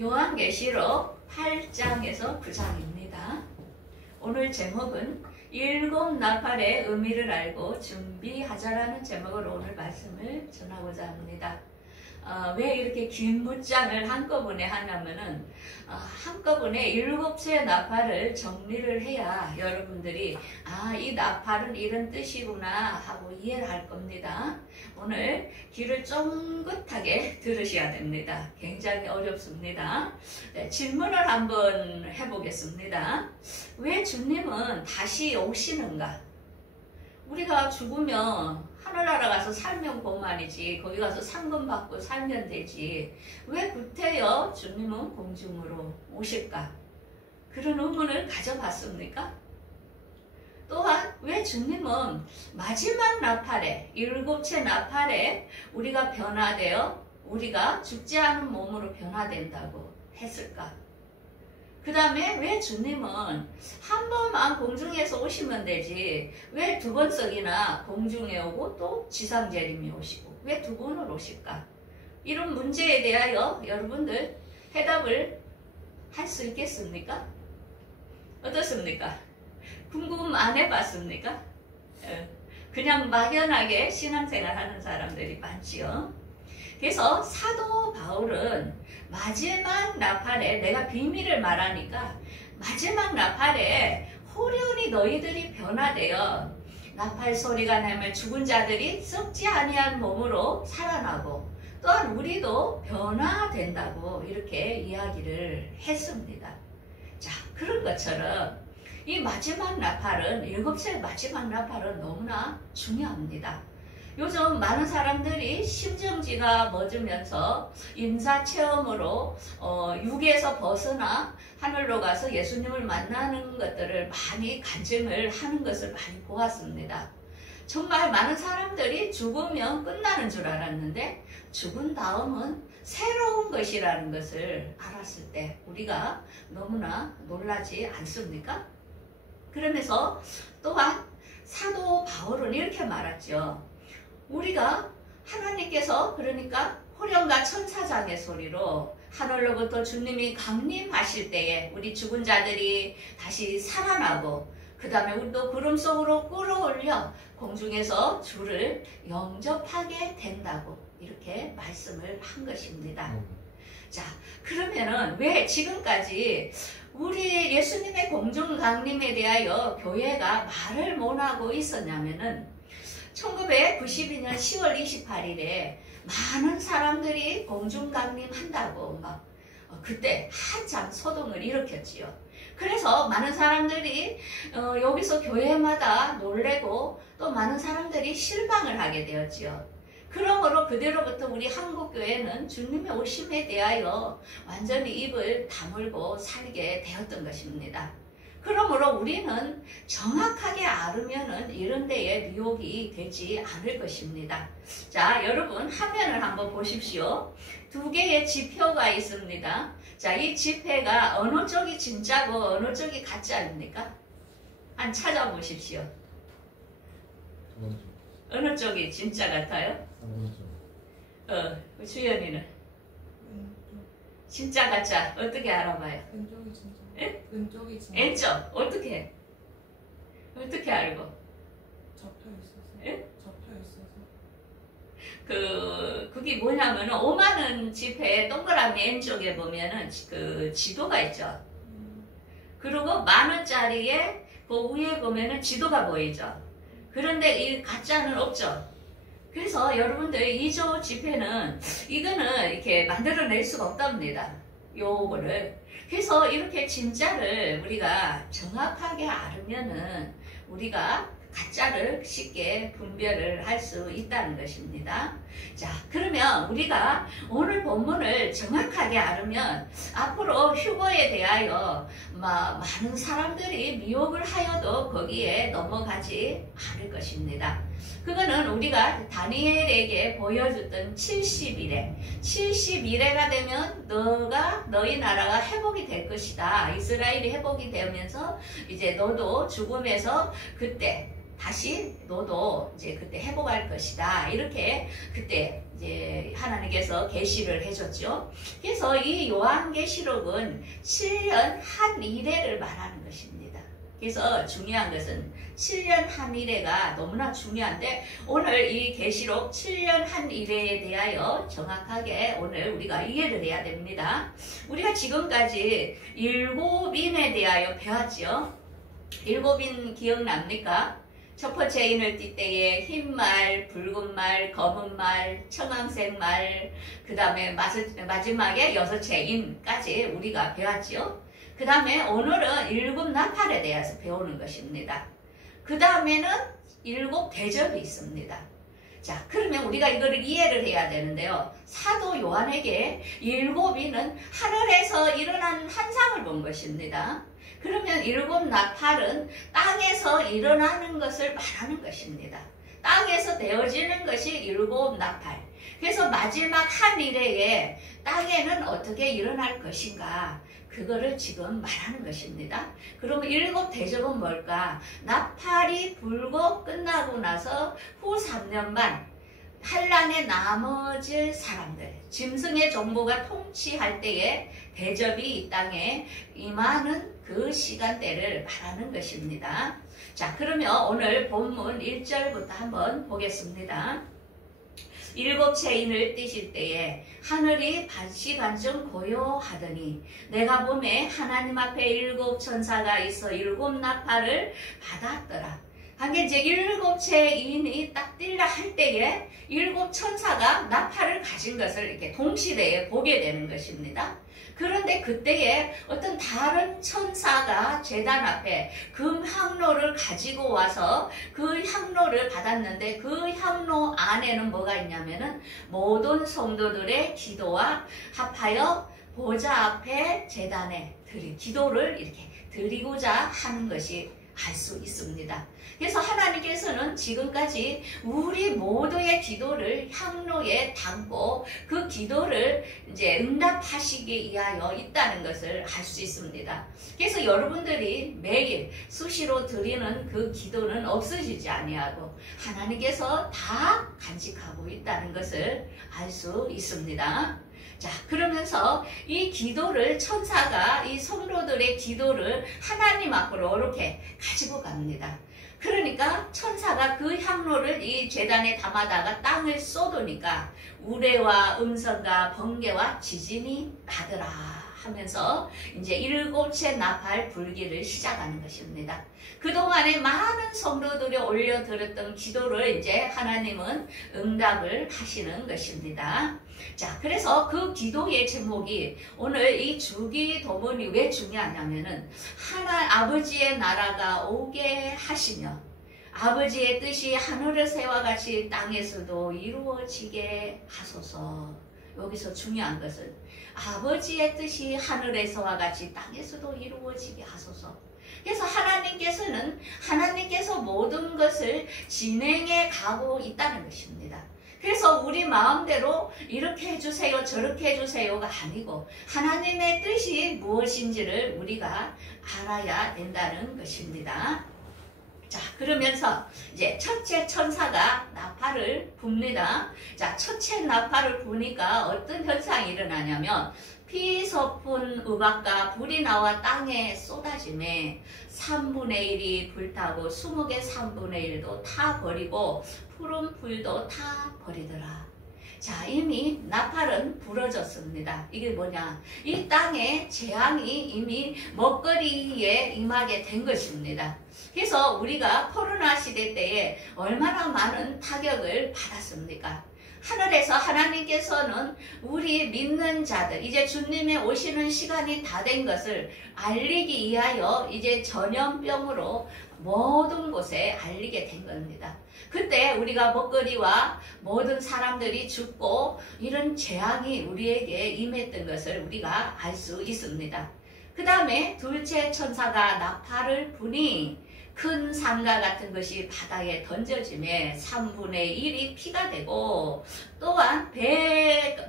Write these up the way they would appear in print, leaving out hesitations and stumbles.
요한계시록 8장에서 9장입니다. 오늘 제목은 일곱 나팔의 의미를 알고 준비하자라는 제목으로 오늘 말씀을 전하고자 합니다. 왜 이렇게 긴 문장을 한꺼번에 하냐면은 한꺼번에 7채의 나팔을 정리를 해야 여러분들이 이 나팔은 이런 뜻이구나 하고 이해를 할 겁니다. 오늘 귀를 쫑긋하게 들으셔야 됩니다. 굉장히 어렵습니다. 네, 질문을 한번 해보겠습니다. 왜 주님은 다시 오시는가? 우리가 죽으면 하늘나라 가서 살면 그만이지, 거기 가서 상금 받고 살면 되지, 왜 구태여 주님은 공중으로 오실까? 그런 의문을 가져봤습니까? 또한 왜 주님은 마지막 나팔에, 7채 나팔에 우리가 변화되어 우리가 죽지 않은 몸으로 변화된다고 했을까? 그 다음에 왜 주님은 한 번만 공중에서 오시면 되지 왜 두 번씩이나 공중에 오고 또 지상 재림이 오시고 왜 두 번을 오실까? 이런 문제에 대하여 여러분들 해답을 할 수 있겠습니까? 어떻습니까? 궁금 안 해봤습니까? 그냥 막연하게 신앙생활 하는 사람들이 많지요. 그래서 사도 바울은 마지막 나팔에, 내가 비밀을 말하니까 마지막 나팔에 호련히 너희들이 변화되어 나팔 소리가 나면 죽은 자들이 썩지 아니한 몸으로 살아나고 또한 우리도 변화된다고 이렇게 이야기를 했습니다. 자, 그런 것처럼 이 마지막 나팔은, 7채 마지막 나팔은 너무나 중요합니다. 요즘 많은 사람들이 심정지가 멎으면서 인사체험으로 육에서 벗어나 하늘로 가서 예수님을 만나는 것들을 많이 간증을 하는 것을 많이 보았습니다. 정말 많은 사람들이 죽으면 끝나는 줄 알았는데 죽은 다음은 새로운 것이라는 것을 알았을 때 우리가 너무나 놀라지 않습니까? 그러면서 또한 사도 바울은 이렇게 말했죠. 우리가 하나님께서 그러니까 호령과 천사장의 소리로 하늘로부터 주님이 강림하실 때에 우리 죽은 자들이 다시 살아나고 그 다음에 우리도 구름 속으로 끌어올려 공중에서 주를 영접하게 된다고 이렇게 말씀을 한 것입니다. 자, 그러면은 왜 지금까지 우리 예수님의 공중 강림에 대하여 교회가 말을 못하고 있었냐면은 1992년 10월 28일에 많은 사람들이 공중 강림한다고 막 그때 한참 소동을 일으켰지요. 그래서 많은 사람들이 여기서 교회마다 놀래고 또 많은 사람들이 실망을 하게 되었지요. 그러므로 그대로부터 우리 한국교회는 주님의 오심에 대하여 완전히 입을 다물고 살게 되었던 것입니다. 그러므로 우리는 정확하게 알으면은 이런 데에 미혹이 되지 않을 것입니다. 자, 여러분 화면을 한번 보십시오. 2개의 지표가 있습니다. 자, 이 지표가 어느 쪽이 진짜고 어느 쪽이 가짜입니까? 한번 찾아보십시오. 어느 쪽이 진짜 같아요? 주연이는? 진짜 가짜 어떻게 알아봐요? 왼쪽이 진짜. 예? 왼쪽이 진짜. 왼쪽 어떻게 알고? 접혀 있어서. 예? 접혀 있어서. 그게 뭐냐면은 5만원 지폐 동그라미 왼쪽에 보면은 그 지도가 있죠. 그리고 만원짜리에 그 위에 보면은 지도가 보이죠. 그런데 이 가짜는 없죠. 그래서 여러분들 2조 지폐는 이거는 이렇게 만들어낼 수가 없답니다. 요거를. 그래서 이렇게 진짜를 우리가 정확하게 알으면은 우리가 가짜를 쉽게 분별을 할 수 있다는 것입니다. 자, 그러면 우리가 오늘 본문을 정확하게 알으면 앞으로 휴거에 대하여 많은 사람들이 미혹을 하여도 거기에 넘어가지 않을 것입니다. 그거는 우리가 다니엘에게 보여줬던 70일에 70일에가 되면 너희 나라가 회복이 될 것이다. 이스라엘이 회복이 되면서 이제 너도 죽음에서 그때 다시 너도 이제 그때 회복할 것이다. 이렇게 그때 이제 하나님께서 계시를 해줬죠. 그래서 이 요한계시록은 7년 한 이래를 말하는 것입니다. 그래서 중요한 것은 7년 한 이래가 너무나 중요한데 오늘 이 계시록 7년 한 이래에 대하여 정확하게 오늘 우리가 이해를 해야 됩니다. 우리가 지금까지 7인에 대하여 배웠죠. 7인 기억납니까? 첫 번째 인을 띌 때에 흰 말, 붉은 말, 검은 말, 청황색 말, 그 다음에 마지막에 6째 인까지 우리가 배웠죠. 그 다음에 오늘은 7 나팔에 대해서 배우는 것입니다. 그 다음에는 7 대접이 있습니다. 자, 그러면 우리가 이거를 이해를 해야 되는데요. 사도 요한에게 7인은 하늘에서 일어난 환상을 본 것입니다. 그러면 7 나팔은 땅에서 일어나는 것을 말하는 것입니다. 땅에서 되어지는 것이 7 나팔. 그래서 마지막 한 이래에 땅에는 어떻게 일어날 것인가, 그거를 지금 말하는 것입니다. 그러면 7 대접은 뭘까? 나팔이 불고 끝나고 나서 후 3년 반 환란에 남아질 사람들, 짐승의 정부가 통치할 때에 대접이 이 땅에 임하는 그 시간대를 말하는 것입니다. 자, 그러면 오늘 본문 1절부터 한번 보겠습니다. 7채 인을 띠실 때에 하늘이 반시간쯤 고요하더니 내가 보매 하나님 앞에 7 천사가 있어 7 나팔을 받았더라. 하게 이제 7채 인이 딱 뜰라 할 때에 7 천사가 나팔을 가진 것을 이렇게 동시대에 보게 되는 것입니다. 그런데 그때에 어떤 다른 천사가 제단 앞에 금 향로를 가지고 와서 그 향로를 받았는데 그 향로 안에는 뭐가 있냐면은 모든 성도들의 기도와 합하여 보좌 앞에 제단에 기도를 이렇게 드리고자 하는 것이 알 수 있습니다. 그래서 하나님께서는 지금까지 우리 모두의 기도를 향로에 담고 그 기도를 이제 응답하시기 위하여 있다는 것을 알 수 있습니다. 그래서 여러분들이 매일 수시로 드리는 그 기도는 없어지지 아니하고 하나님께서 다 간직하고 있다는 것을 알 수 있습니다. 자, 그러면서 이 기도를 천사가 이 성도들의 기도를 하나님 앞으로 이렇게 가지고 갑니다. 그러니까 천사가 그 향로를 이 제단에 담아다가 땅을 쏟으니까 우레와 음성과 번개와 지진이 나더라 하면서 이제 7채 나팔 불기를 시작하는 것입니다. 그동안에 많은 성도들이 올려드렸던 기도를 이제 하나님은 응답을 하시는 것입니다. 자, 그래서 그 기도의 제목이 오늘 이 주기도문이 왜 중요하냐면은 아버지의 나라가 오게 하시며 아버지의 뜻이 하늘에서와 같이 땅에서도 이루어지게 하소서. 여기서 중요한 것은 아버지의 뜻이 하늘에서와 같이 땅에서도 이루어지게 하소서. 그래서 하나님께서 모든 것을 진행해 가고 있다는 것입니다. 그래서 우리 마음대로 이렇게 해주세요 저렇게 해주세요가 아니고 하나님의 뜻이 무엇인지를 우리가 알아야 된다는 것입니다. 자, 그러면서 이제 첫째 천사가 나팔을 붑니다. 자, 첫째 나팔을 부니까 어떤 현상이 일어나냐면 피 섞은 우박과 불이 나와 땅에 쏟아지매 3분의 1이 불타고 20개 3분의 1도 타버리고 푸른 풀도 타버리더라. 자, 이미 나팔은 부러졌습니다. 이게 뭐냐? 이 땅에 재앙이 이미 먹거리에 임하게 된 것입니다. 그래서 우리가 코로나 시대 때에 얼마나 많은 타격을 받았습니까? 하늘에서 하나님께서는 우리 믿는 자들, 이제 주님의 오시는 시간이 다 된 것을 알리기 위하여 이제 전염병으로 모든 곳에 알리게 된 겁니다. 그때 우리가 먹거리와 모든 사람들이 죽고 이런 재앙이 우리에게 임했던 것을 우리가 알 수 있습니다. 그 다음에 둘째 천사가 나팔을 부니 큰 상가 같은 것이 바다에 던져짐에 3분의 1이 피가 되고 또한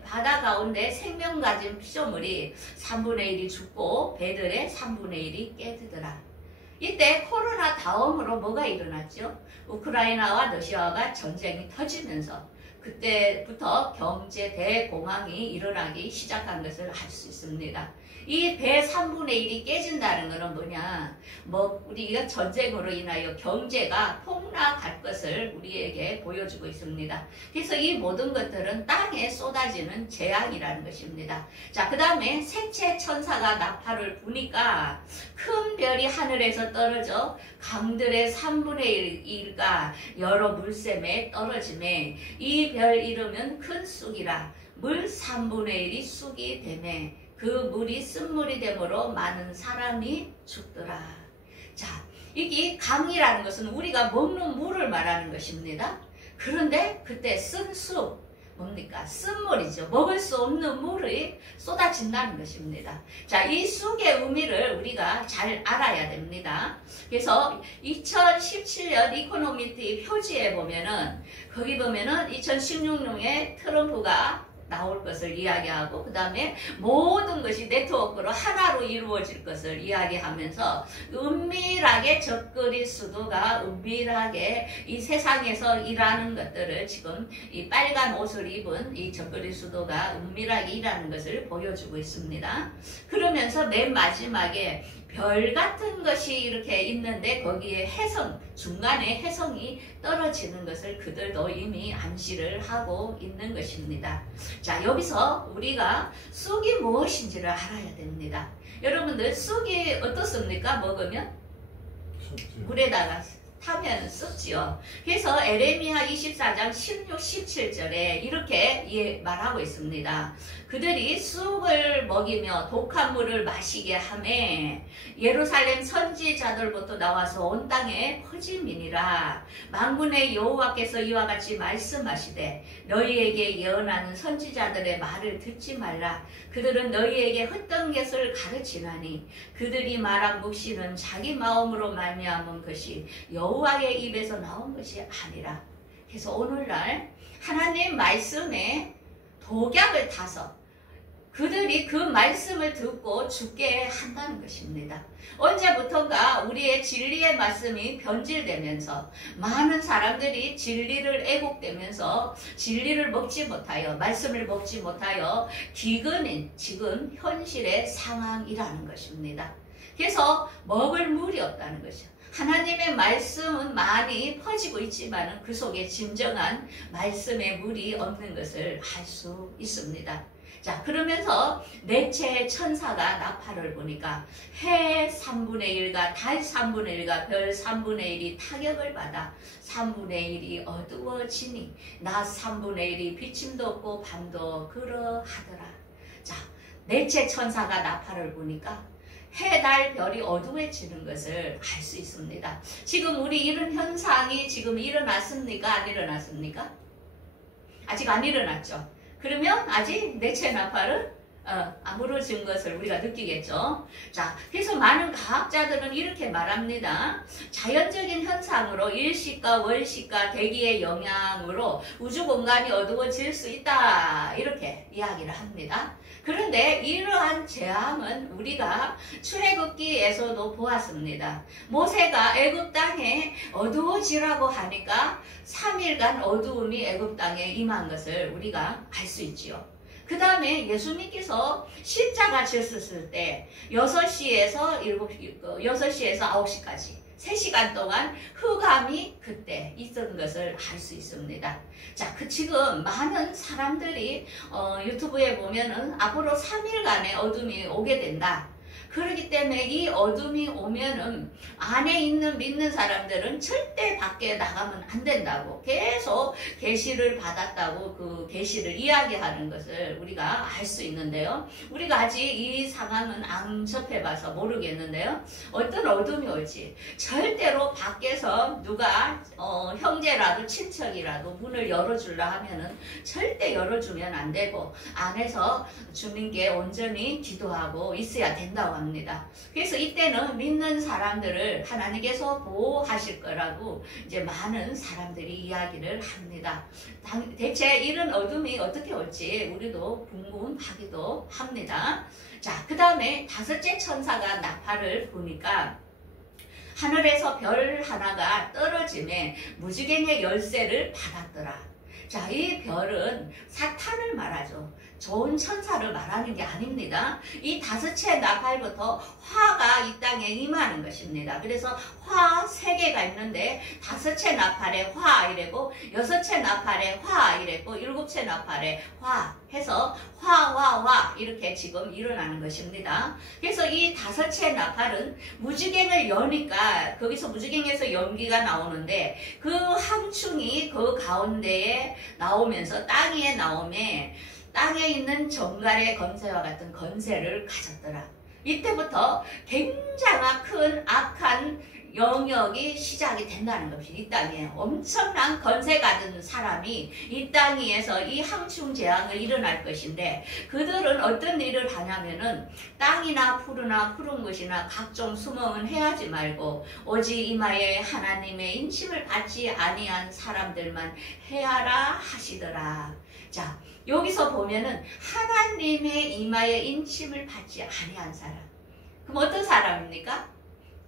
바다 가운데 생명 가진 피조물이 3분의 1이 죽고 배들의 3분의 1이 깨지더라. 이때 코로나 다음으로 뭐가 일어났죠? 우크라이나와 러시아가 전쟁이 터지면서 그때부터 경제 대공황이 일어나기 시작한 것을 알 수 있습니다. 이 배 3분의 1이 깨진다는 것은 뭐냐? 우리가 전쟁으로 인하여 경제가 폭락할 것을 우리에게 보여주고 있습니다. 그래서 이 모든 것들은 땅에 쏟아지는 재앙이라는 것입니다. 자, 그 다음에 색채 천사가 나팔을 부니까 큰 별이 하늘에서 떨어져 강들의 3분의 1가 여러 물샘에 떨어지매 이 별 이름은 큰 쑥이라 물 3분의 1이 쑥이 되매 그 물이 쓴물이 되므로 많은 사람이 죽더라. 자, 이게 강이라는 것은 우리가 먹는 물을 말하는 것입니다. 그런데 그때 쓴 쑥, 뭡니까? 쓴물이죠. 먹을 수 없는 물이 쏟아진다는 것입니다. 자, 이 쑥의 의미를 우리가 잘 알아야 됩니다. 그래서 2017년 이코노미티 표지에 보면은 거기 보면은 2016년에 트럼프가 나올 것을 이야기하고 그 다음에 모든 것이 네트워크로 하나로 이루어질 것을 이야기하면서 은밀하게 적그리 수도가 은밀하게 이 세상에서 일하는 것들을 지금 이 빨간 옷을 입은 이 적그리 수도가 은밀하게 일하는 것을 보여주고 있습니다. 그러면서 맨 마지막에 별 같은 것이 이렇게 있는데 거기에 혜성, 중간에 혜성이 떨어지는 것을 그들도 이미 암시를 하고 있는 것입니다. 자, 여기서 우리가 쑥이 무엇인지를 알아야 됩니다. 여러분들 쑥이 어떻습니까? 먹으면? 물에다가 타면 썩지요. 그래서 에레미야 24장 16, 17절에 이렇게 말하고 있습니다. 그들이 쑥을 먹이며 독한 물을 마시게 하매 예루살렘 선지자들부터 나와서 온 땅에 퍼짐이니라. 만군의 여호와께서 이와 같이 말씀하시되 너희에게 예언하는 선지자들의 말을 듣지 말라. 그들은 너희에게 헛된 것을 가르치나니 그들이 말한 묵시는 자기 마음으로 말미암은 것이 여호와의 입에서 나온 것이 아니라. 그래서 오늘날 하나님 말씀에 독약을 타서 그들이 그 말씀을 듣고 죽게 한다는 것입니다. 언제부턴가 우리의 진리의 말씀이 변질되면서 많은 사람들이 진리를 애국되면서 진리를 먹지 못하여 말씀을 먹지 못하여 기근인 지금 현실의 상황이라는 것입니다. 그래서 먹을 물이 없다는 것이죠. 하나님의 말씀은 많이 퍼지고 있지만 그 속에 진정한 말씀의 물이 없는 것을 알 수 있습니다. 자, 그러면서 넷째 천사가 나팔을 부니까 해 3분의 1과 달 3분의 1과 별 3분의 1이 타격을 받아 3분의 1이 어두워지니 낮 3분의 1이 비침도 없고 밤도 그러하더라. 자, 넷째 천사가 나팔을 부니까 해, 달, 별이 어두워지는 것을 알 수 있습니다. 지금 우리 이런 현상이 지금 일어났습니까? 안 일어났습니까? 아직 안 일어났죠. 그러면 아직 넷째 나팔은 아물어진 것을 우리가 느끼겠죠. 자, 그래서 많은 과학자들은 이렇게 말합니다. 자연적인 현상으로 일식과 월식과 대기의 영향으로 우주 공간이 어두워질 수 있다. 이렇게 이야기를 합니다. 그런데 이러한 재앙은 우리가 출애굽기에서도 보았습니다. 모세가 애굽 땅에 어두워지라고 하니까 3일간 어두움이 애굽 땅에 임한 것을 우리가 알 수 있지요. 그 다음에 예수님께서 십자가 졌었을 때 6시에서 9시까지 3시간 동안 흑암이 그때 있었던 것을 알 수 있습니다. 자, 지금 많은 사람들이 유튜브에 보면은 앞으로 3일간의 어둠이 오게 된다. 그렇기 때문에 이 어둠이 오면은 안에 있는 믿는 사람들은 절대 밖에 나가면 안 된다고 계속 계시를 받았다고 그 계시를 이야기하는 것을 우리가 알 수 있는데요. 우리가 아직 이 상황은 안 접해봐서 모르겠는데요. 어떤 어둠이 올지 절대로 밖에서 누가 형제라도 친척이라도 문을 열어주려 하면은 절대 열어주면 안 되고 안에서 주님께 온전히 기도하고 있어야 된다고 합니다. 그래서 이때는 믿는 사람들을 하나님께서 보호하실 거라고 이제 많은 사람들이 이야기를 합니다. 대체 이런 어둠이 어떻게 올지 우리도 궁금하기도 합니다. 자, 그 다음에 다섯째 천사가 나팔을 부니까 하늘에서 별 하나가 떨어짐에 무지개의 열쇠를 받았더라. 자, 이 별은 사탄을 말하죠. 좋은 천사를 말하는 게 아닙니다. 이 다섯째 나팔부터 화가 이 땅에 임하는 것입니다. 그래서 화 3개가 있는데 다섯째 나팔에 화 이래고 여섯째 나팔에 화 이랬고 일곱째 나팔에 화 해서 화 이렇게 지금 일어나는 것입니다. 그래서 이 다섯째 나팔은 무지개를 여니까 거기서 무지개에서 연기가 나오는데 그 항충이 그 가운데에 나오면서 땅 위에 나오며 땅에 있는 정갈의 건세와 같은 건세를 가졌더라. 이때부터 굉장히 큰 악한 영역이 시작이 된다는 것이 이 땅에 엄청난 건세 가진 사람이 이 땅 위에서 이 항충 재앙을 일어날 것인데 그들은 어떤 일을 하냐면은 땅이나 푸르나 푸른 것이나 각종 수명은 해하지 말고 오직 이마에 하나님의 인침을 받지 아니한 사람들만 해하라 하시더라. 자, 여기서 보면은 하나님의 이마에 인침을 받지 아니한 사람. 그럼 어떤 사람입니까?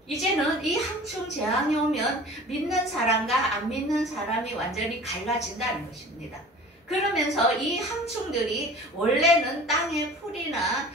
이제는 이 항충 재앙이 오면 믿는 사람과 안 믿는 사람이 완전히 갈라진다는 것입니다. 그러면서 이 항충들이 원래는 땅에 풀이나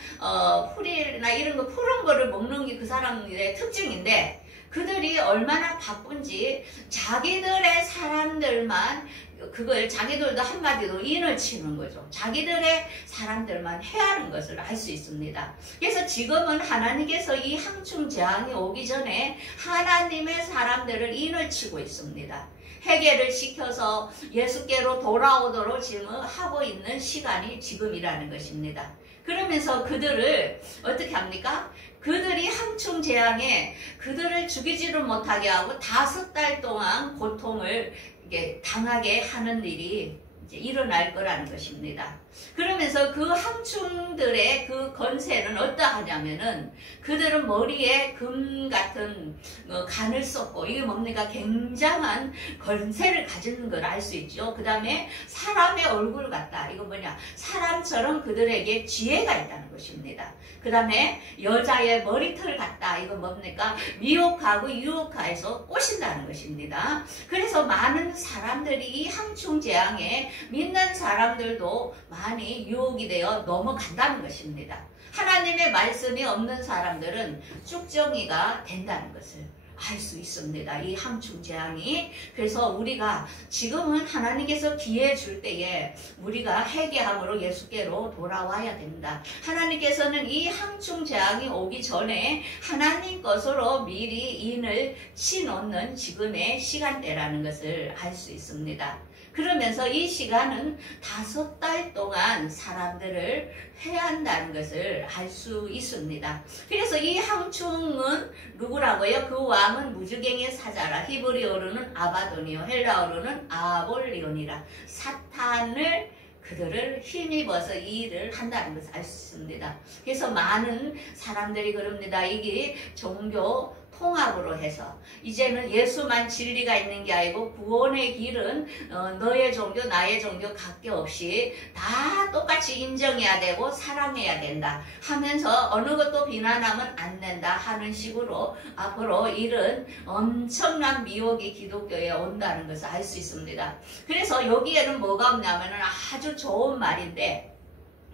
이런 거 푸른 거를 먹는 게 그 사람의 특징인데 그들이 얼마나 바쁜지 자기들의 사람들만 그걸 자기들도 한마디로 인을 치는 거죠. 자기들의 사람들만 해하는 것을 알 수 있습니다. 그래서 지금은 하나님께서 이 항충 재앙이 오기 전에 하나님의 사람들을 인을 치고 있습니다. 회개를 시켜서 예수께로 돌아오도록 지금 하고 있는 시간이 지금이라는 것입니다. 그러면서 그들을 어떻게 합니까? 그들이 항충 재앙에 그들을 죽이지를 못하게 하고 5달 동안 고통을 당하게 하는 일이 이제 일어날 거라는 것입니다. 그러면서 그 항충들의 그 건세는 어떠하냐면은 그들은 머리에 금 같은 간을 썼고 이게 뭡니까? 굉장한 건세를 가지는 걸 알 수 있죠. 그 다음에 사람의 얼굴 같다. 이거 뭐냐? 사람처럼 그들에게 지혜가 있다는 것입니다. 그 다음에 여자의 머리털 같다. 이거 뭡니까? 미혹하고 유혹해서 꼬신다는 것입니다. 그래서 많은 사람들이 이 항충 재앙에 믿는 사람들도 많이 유혹이 되어 넘어간다는 것입니다. 하나님의 말씀이 없는 사람들은 쭉정이가 된다는 것을 알 수 있습니다. 이 항충 재앙이. 그래서 우리가 지금은 하나님께서 기회 줄 때에 우리가 회개함으로 예수께로 돌아와야 됩니다. 하나님께서는 이 항충 재앙이 오기 전에 하나님 것으로 미리 인을 치놓는 지금의 시간대라는 것을 알 수 있습니다. 그러면서 이 시간은 5달 동안 사람들을 해한다는 것을 알 수 있습니다. 그래서 이 항충은 누구라고요? 그 왕은 무주갱의 사자라. 히브리어로는 아바돈이요. 헬라어로는 아볼리온이라. 사탄을 그들을 힘입어서 이 일을 한다는 것을 알 수 있습니다. 그래서 많은 사람들이 그럽니다. 이게 종교 통합으로 해서 이제는 예수만 진리가 있는 게 아니고 구원의 길은 너의 종교 나의 종교 관계없이 다 똑같이 인정해야 되고 사랑해야 된다 하면서 어느 것도 비난하면 안 된다 하는 식으로 앞으로 이런 엄청난 미혹이 기독교에 온다는 것을 알 수 있습니다. 그래서 여기에는 뭐가 없냐면 아주 좋은 말인데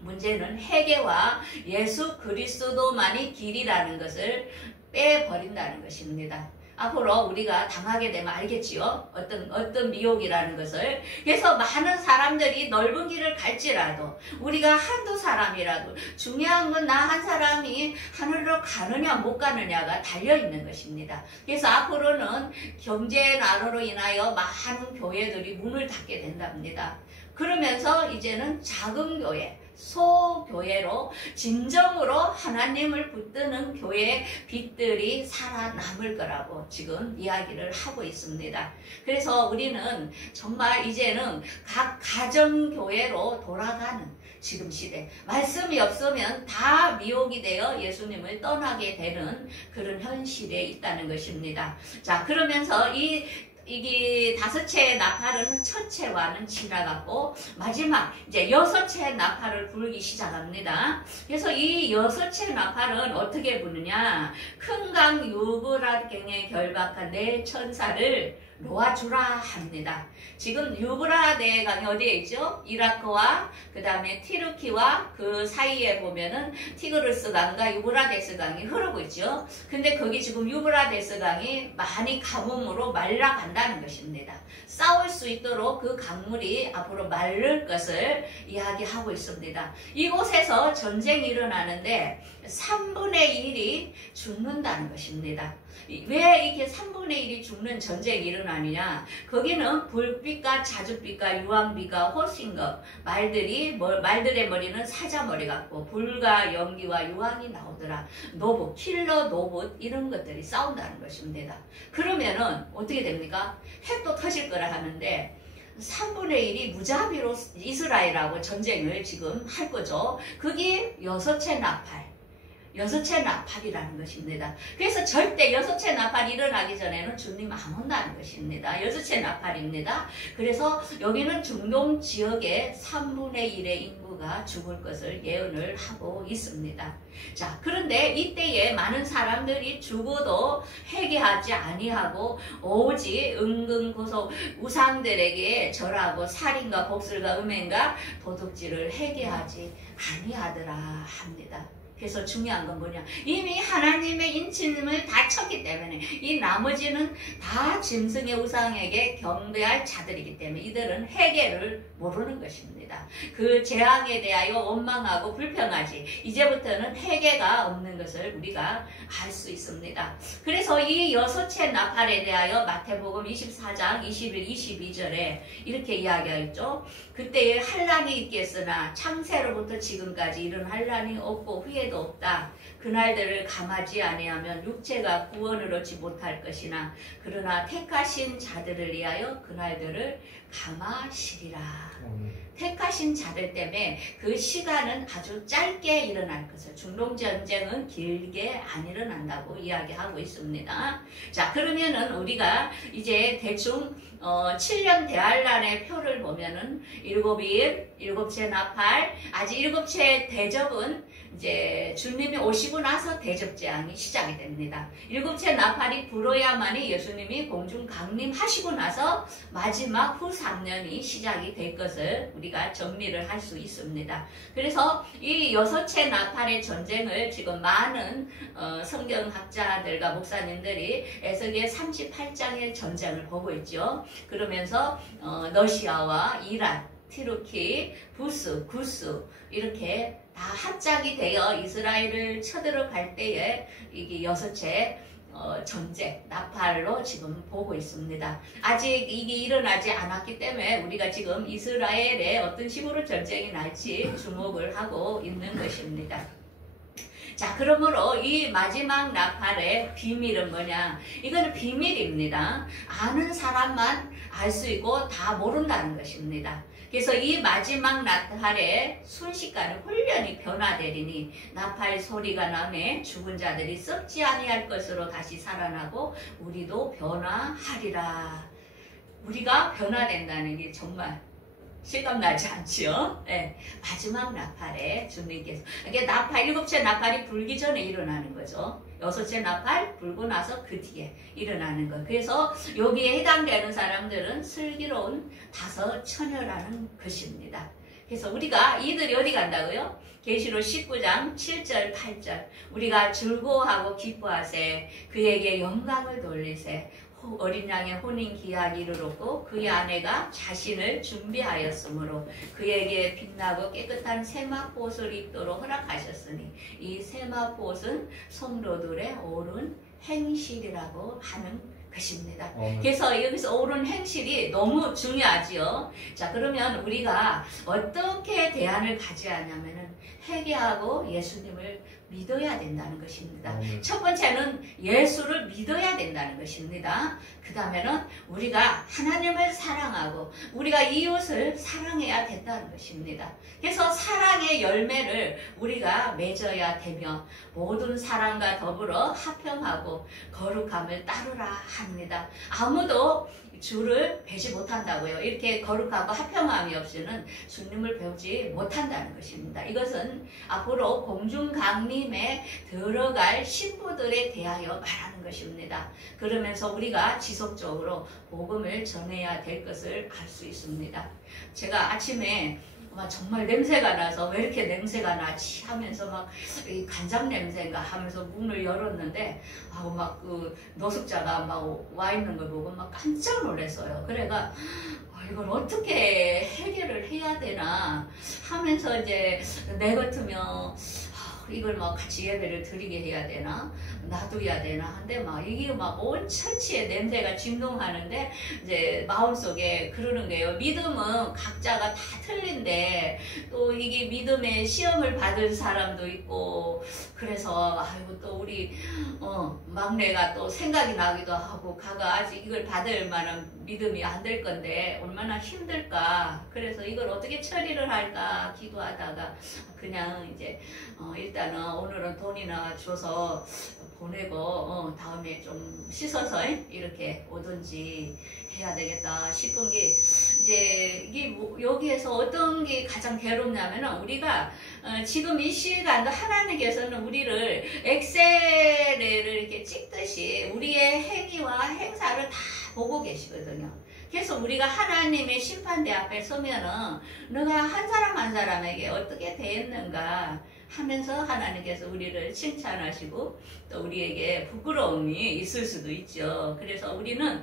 문제는 회개와 예수 그리스도만이 길이라는 것을 빼버린다는 것입니다. 앞으로 우리가 당하게 되면 알겠지요? 어떤 미혹이라는 것을. 그래서 많은 사람들이 넓은 길을 갈지라도 우리가 한두 사람이라도 중요한 건 나 한 사람이 하늘로 가느냐 못 가느냐가 달려있는 것입니다. 그래서 앞으로는 경제 난으로 인하여 많은 교회들이 문을 닫게 된답니다. 그러면서 이제는 작은 교회 소교회로 진정으로 하나님을 붙드는 교회의 빛들이 살아남을 거라고 지금 이야기를 하고 있습니다. 그래서 우리는 정말 이제는 각 가정교회로 돌아가는 지금 시대, 말씀이 없으면 다 미혹이 되어 예수님을 떠나게 되는 그런 현실에 있다는 것입니다. 자, 그러면서 이 이게 5채의 나팔은 첫 채와는 지나갔고 마지막 이제 6채의 나팔을 불기 시작합니다. 그래서 이 6채의 나팔은 어떻게 부느냐? 큰 강 유브라갱에 결박한 네 천사를 놓아주라 합니다. 지금 유브라 대강이 어디에 있죠? 이라크와 그 다음에 티르키와 그 사이에 보면은 티그르스 강과 유브라데스 강이 흐르고 있죠. 근데 거기 지금 유브라데스 강이 많이 가뭄으로 말라간다는 것입니다. 싸울 수 있도록 그 강물이 앞으로 마를 것을 이야기하고 있습니다. 이곳에서 전쟁이 일어나는데 3분의 1이 죽는다는 것입니다. 왜 이렇게 3분의 1이 죽는 전쟁이 일어나느냐? 거기는 불빛과 자줏빛과 유황비가 호신거 말들의 머리는 사자머리 같고 불과 연기와 유황이 나오더라. 노붓, 킬러 노붓 이런 것들이 싸운다는 것입니다. 그러면은 어떻게 됩니까? 핵도 터질 거라 하는데 3분의 1이 무자비로 이스라엘하고 전쟁을 지금 할 거죠. 그게 6채 나팔. 6채 나팔이라는 것입니다. 그래서 절대 6채 나팔이 일어나기 전에는 주님 안 온다는 것입니다. 6채 나팔입니다. 그래서 여기는 중동 지역의 3분의 1의 인구가 죽을 것을 예언을 하고 있습니다. 자, 그런데 이때에 많은 사람들이 죽어도 회개하지 아니하고 오직 은근고소 우상들에게 절하고 살인과 복술과 음행과 도둑질을 회개하지 아니하더라 합니다. 그래서 중요한 건 뭐냐? 이미 하나님의 인치님을 다 쳤기 때문에 이 나머지는 다 짐승의 우상에게 경배할 자들이기 때문에 이들은 회개를 모르는 것입니다. 그 재앙에 대하여 원망하고 불평하지 이제부터는 회개가 없는 것을 우리가 알 수 있습니다. 그래서 이 6채 나팔에 대하여 마태복음 24장 21, 22절에 이렇게 이야기하였죠. 그때에 환란이 있겠으나 창세로부터 지금까지 이런 환란이 없고 후회도 없다. 그날들을 감하지 아니하면 육체가 구원을 얻지 못할 것이나 그러나 택하신 자들을 위하여 그날들을 감하시리라. 택하신 자들 때문에 그 시간은 아주 짧게 일어날 것을 중동전쟁은 길게 안 일어난다고 이야기하고 있습니다. 자, 그러면은 우리가 이제 대충 7년 대환란의 표를 보면은 7일, 7채 나팔, 아직 7채 대접은 이제 주님이 오시고 나서 대접재앙이 시작이 됩니다. 7채 나팔이 불어야만이 예수님이 공중 강림하시고 나서 마지막 후 3년이 시작이 될 것을 우리가 정리를 할 수 있습니다. 그래서 이 6채 나팔의 전쟁을 지금 많은 성경학자들과 목사님들이 에스겔 38장의 전쟁을 보고 있죠. 그러면서 러시아와 이란, 티르키, 부스, 구스 이렇게 다 합작이 되어 이스라엘을 쳐들어갈 때에 이게 6채 전쟁, 나팔로 지금 보고 있습니다. 아직 이게 일어나지 않았기 때문에 우리가 지금 이스라엘에 어떤 식으로 전쟁이 날지 주목을 하고 있는 것입니다. 자, 그러므로 이 마지막 나팔의 비밀은 뭐냐? 이거는 비밀입니다. 아는 사람만 알 수 있고 다 모른다는 것입니다. 그래서 이 마지막 나팔에 순식간에 훈련이 변화되리니 나팔 소리가 나매 죽은 자들이 썩지 아니할 것으로 다시 살아나고 우리도 변화하리라. 우리가 변화된다는 게 정말 실감나지 않지요? 네. 마지막 나팔에 주님께서 이게 나팔 7채 나팔이 불기 전에 일어나는 거죠. 6채 나팔 불고 나서 그 뒤에 일어나는 것. 그래서 여기에 해당되는 사람들은 슬기로운 5처녀라는 것입니다. 그래서 우리가 이들이 어디 간다고요? 계시록 19장 7절 8절 우리가 즐거워하고 기뻐하세 그에게 영광을 돌리세 어린 양의 혼인 기한이 이르렀고 그의 아내가 자신을 준비하였으므로 그에게 빛나고 깨끗한 세마포옷을 입도록 허락하셨으니 이 세마포옷은 성도들의 옳은 행실이라고 하는 것입니다. 그래서 여기서 옳은 행실이 너무 중요하지요. 자, 그러면 우리가 어떻게 대안을 가져야하냐면은 회개하고 예수님을 믿어야 된다는 것입니다. 첫 번째는 예수를 믿어야 된다는 것입니다. 그 다음에는 우리가 하나님을 사랑하고 우리가 이웃을 사랑해야 된다는 것입니다. 그래서 사랑의 열매를 우리가 맺어야 되며 모든 사랑과 더불어 화평하고 거룩함을 따르라 합니다. 아무도 주를 배지 못한다고요. 이렇게 거룩하고 화평함이 없이는 주님을 배우지 못한다는 것입니다. 이것은 앞으로 공중강림에 들어갈 신부들에 대하여 말하는 것입니다. 그러면서 우리가 지속적으로 복음을 전해야 될 것을 알 수 있습니다. 제가 아침에 정말 냄새가 나서 왜 이렇게 냄새가 나지 하면서 막 간장 냄새인가 하면서 문을 열었는데 막 그 노숙자가 막 와 있는 걸 보고 막 깜짝 놀랐어요. 그래가 이걸 어떻게 해결을 해야 되나 하면서 이제 내 같으면 이걸 막 같이 예배를 드리게 해야 되나 놔둬야 되나 한데 막 이게 막 온 천지의 냄새가 진동하는데 이제 마음속에 그러는 거예요. 믿음은 각자가 다 틀린데 또 이게 믿음의 시험을 받은 사람도 있고 그래서 아이고 또 우리 막내가 또 생각이 나기도 하고 가가 아직 이걸 받을 만한 믿음이 안 될 건데 얼마나 힘들까. 그래서 이걸 어떻게 처리를 할까 기도하다가 그냥 이제 일단은 오늘은 돈이나 줘서 보내고 다음에 좀 씻어서 이렇게 오든지 해야 되겠다 싶은 게 이제 이게 여기에서 어떤 게 가장 괴롭냐면은 우리가 지금 이 시간도 하나님께서는 우리를 엑셀을 이렇게 찍듯이 우리의 행위와 행사를 다 보고 계시거든요. 그래서 우리가 하나님의 심판대 앞에 서면은 너가 한 사람 한 사람에게 어떻게 대했는가 하면서 하나님께서 우리를 칭찬하시고 또 우리에게 부끄러움이 있을 수도 있죠. 그래서 우리는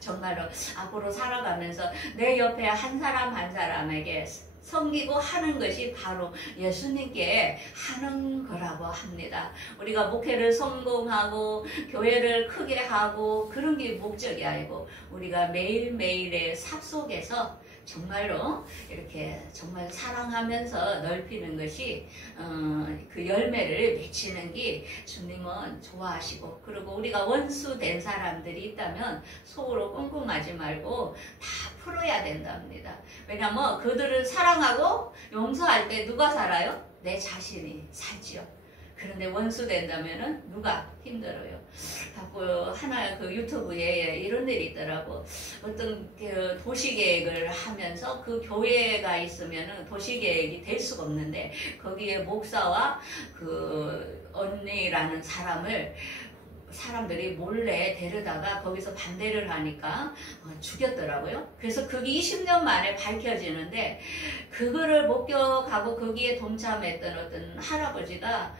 정말로 앞으로 살아가면서 내 옆에 한 사람 한 사람에게 섬기고 하는 것이 바로 예수님께 하는 거라고 합니다. 우리가 목회를 성공하고 교회를 크게 하고 그런 게 목적이 아니고 우리가 매일매일의 삽 속에서 정말로 이렇게 정말 사랑하면서 넓히는 것이 그 열매를 맺히는 게 주님은 좋아하시고 그리고 우리가 원수된 사람들이 있다면 속으로 꿍꿍하지 말고 다 풀어야 된답니다. 왜냐하면 그들을 사랑하고 용서할 때 누가 살아요? 내 자신이 살지요. 그런데 원수 된다면은 누가 힘들어요. 하나 그 유튜브에 이런 일이 있더라고. 어떤 그 도시계획을 하면서 그 교회가 있으면은 도시계획이 될 수가 없는데 거기에 목사와 그 언니라는 사람들이 몰래 데려다가 거기서 반대를 하니까 죽였더라고요. 그래서 그게 20년 만에 밝혀지는데 그거를 목격하고 거기에 동참했던 어떤 할아버지가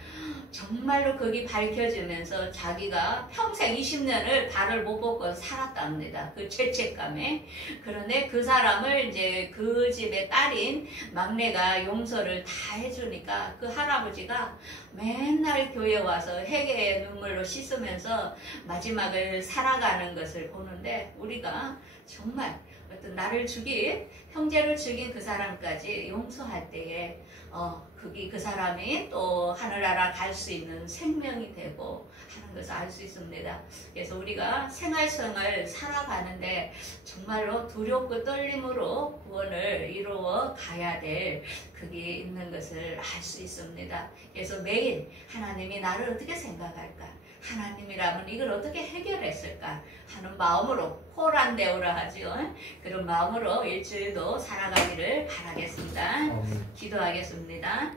정말로 거기 밝혀지면서 자기가 평생 20년을 발을 못 뻗고 살았답니다. 그 죄책감에. 그런데 그 사람을 이제 그 집의 딸인 막내가 용서를 다 해주니까 그 할아버지가 맨날 교회 와서 회개의 눈물로 씻으면서 마지막을 살아가는 것을 보는데 우리가 정말 어떤 나를 죽인 형제를 죽인 그 사람까지 용서할 때에 그 사람이 또 하늘나라 갈 수 있는 생명이 되고 하는 것을 알 수 있습니다. 그래서 우리가 생활성을 살아가는데 정말로 두렵고 떨림으로 구원을 이루어 가야 될 그게 있는 것을 알 수 있습니다. 그래서 매일 하나님이 나를 어떻게 생각할까? 하나님이라면 이걸 어떻게 해결했을까 하는 마음으로 호란데오라 하죠. 그런 마음으로 일주일도 살아가기를 바라겠습니다. 기도하겠습니다.